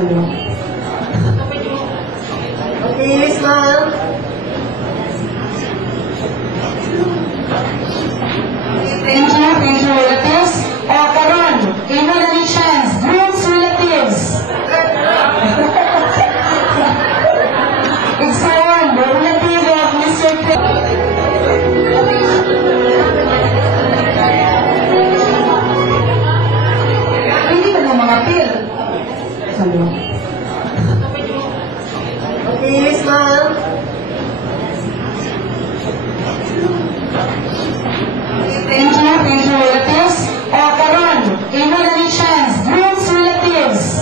Hello. Okay, Miss Ma'am. Thank you, relatives. Karon, ino na ni chance, groups relatives. It's one, the relative of Mr. Hindi ba na mga pil? Hello. Okay, Miss Ma'am. Thank you, relatives. Karon, ino na ni chance, groups relatives.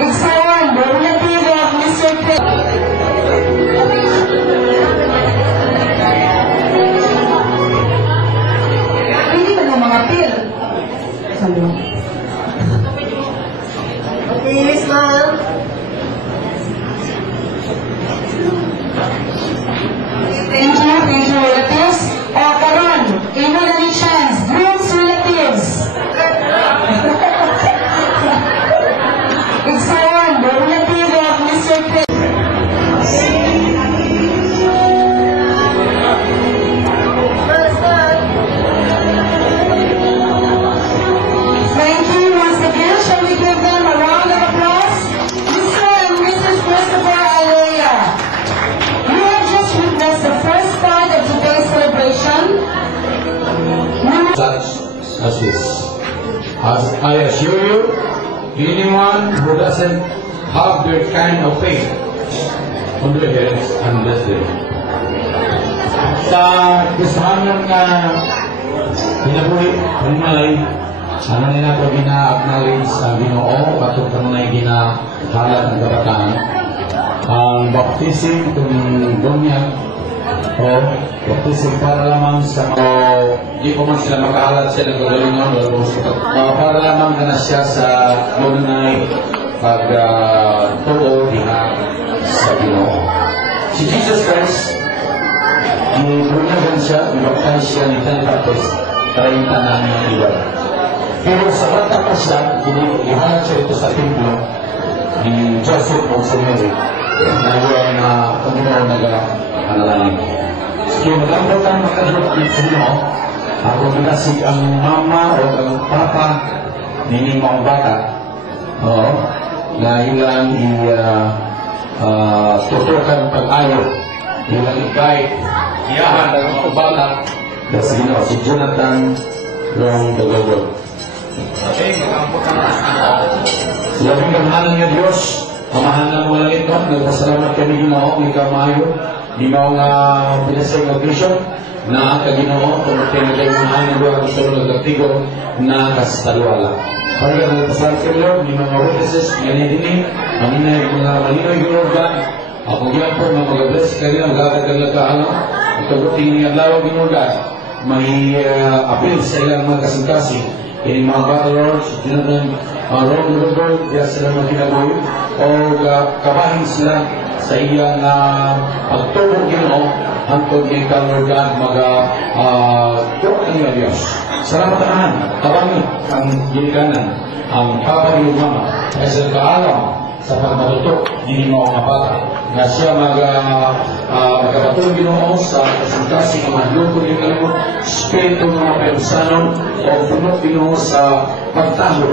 It's one, the relative of Mr. Hindi ba na mga pil? Hello. Okay, Miss Ma'am. Thank you, relatives. Karon, ino na ni chance, groups relatives. It's one, the relative of Mr. Thank you once again. Shall we give them a round of applause? Mr. and Mrs. Christopher Alea. You have just witnessed the first part of today's celebration. Such as this. As I assure you, anyone who doesn't have their kind of faith on their heads unless they. Sa gustahan ng pinabuhi, panimalay, ano nila ito gina-acknowledge sa Ginoo, katong kanunay ginahalat ng kabataan. Ang baptism kung bunyag o baptism para lamang sa di ko man sila makahalat sa nagagalingon para lamang na siya sa lunay pag-tuo diha sa Ginoo. Si Jesus Christ, bunyagan siya, ibaptay siya ni San Baptist, 30 na niyang edad. Pero sa bata pa siya, ihalat siya ito sa templo ni Joseph of Mary na yung Panginoon nag-analangin. Kaya magandang ang makahirap ng Panginoon, ako binasig ang mama o ang papa ni mga bata na ilang tutukan pag-ayaw, ilang i-guide, iyahan ng mga bata na si Jonathan Long Dagawag. Okay, mag-ampot ka na. Labing kamahalan niya Diyos, kamahalan ng mga langit ko, nagpasalamat kami Ginoo, ikaw maayo, ikaw nga pinasay ng Bishop, na Ginoo, kung tinagay mga hangin doon, gusto mo nagdagtigo, na kastalwala. Kaya nagpasalamat kami Lord, ni mga witnesses, ganitinin, ang inay, mga malinoy Ginoo God, ako yan po, mga mag-bless ka rin, magkakagalag ka, ito po, tingin ang lawag Ginoo God, may appeal sa ilang mga kasing-kasing, ini mga bata Lord, dinadang Lord Lord, kaya sila mga kinabuhi, o kabahin sila sa iyang pagtulong Ginoo, hantod ng Lord God, mag-tulong niya Diyos. Salamat naman, kabahin ang ginikanan, ang papa ni mama, ay sa kaalam sa pagmatutok ng mga bata, na siya magkapatulong Ginoo sa kasing-kasing ang mahloko ng kalimot, spirito ng mga perusanon, o punot Ginoo sa pagtaho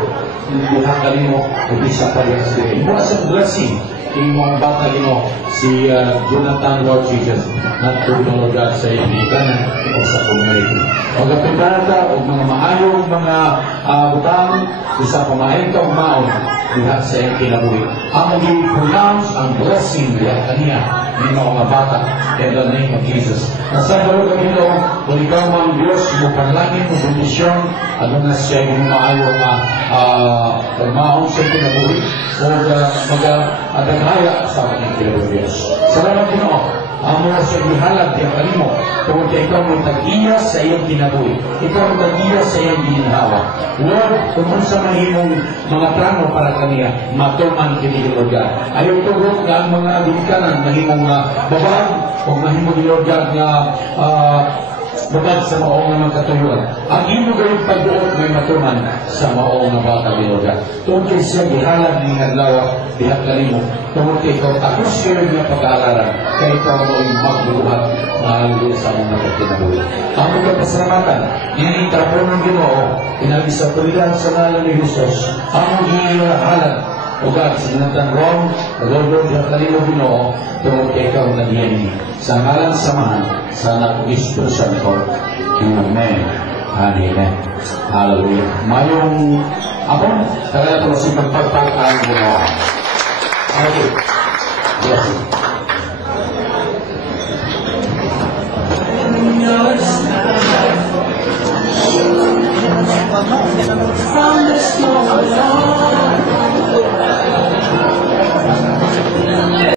ng lahat kalimo, upisa pa rin sa rin. Mula sa blessing, yung mga bata Ginoo, si Jonathan Lord Jesus, natulong Lord God sa ginikanan o sa community. O kapitata, o mga maayong mga butang, isa pamahin ka umaon, dihat sa iyong kinabuhi. Ang mag-pronounce ang blessing dihat kaniya ng mga bata in the name of Jesus. Nasa dalo kami ito, kung ikaw ang Diyos, mo panlangin, mo bendisyon, ano na siya yung maayo na pagmaon sa kinabuhi o mag-adagaya sa ating kinabuhi Diyos. Salamat Ginoo. Ang mga sa ihalad yung kalimo, kung ikaw mo tag-iya sa iyong kinabuhi, ikaw mo tag-iya sa iyong ginhawa. Lord, kung sa mahimong mga plano para kaniya, matuman kini Lord God. Ayaw tugot nga ang mga ginikanan, mahimong babaan, o mahimong Lord God nga Bukad sa maong nga magkatuyuan. Ang imo gawing pagduot may matuman sa maong nga baka binuga. Tungkol kay siya gihalad ni Naglawa, dihat kanimo. Tungkol kay ikaw, ako siya nga pag-aalaran. Kaya ikaw mo'y magbuhat na sa mga pagkinabuhi. Ang mga pasalamatan, initrapo ng Ginoo, pinag-isapurihan sa ngalan ni Jesus, ang gihalad. Ugad, sinatang Rom, nagulog dihat kanimo Ginoo, tungkol kay ikaw nagiyani. Sa ngalan samahan, sa anak Kristo Santo. Amen. Amen. Hallelujah. Mayong ako, kaya ito si pagpagpag ang Ginoo. Okay.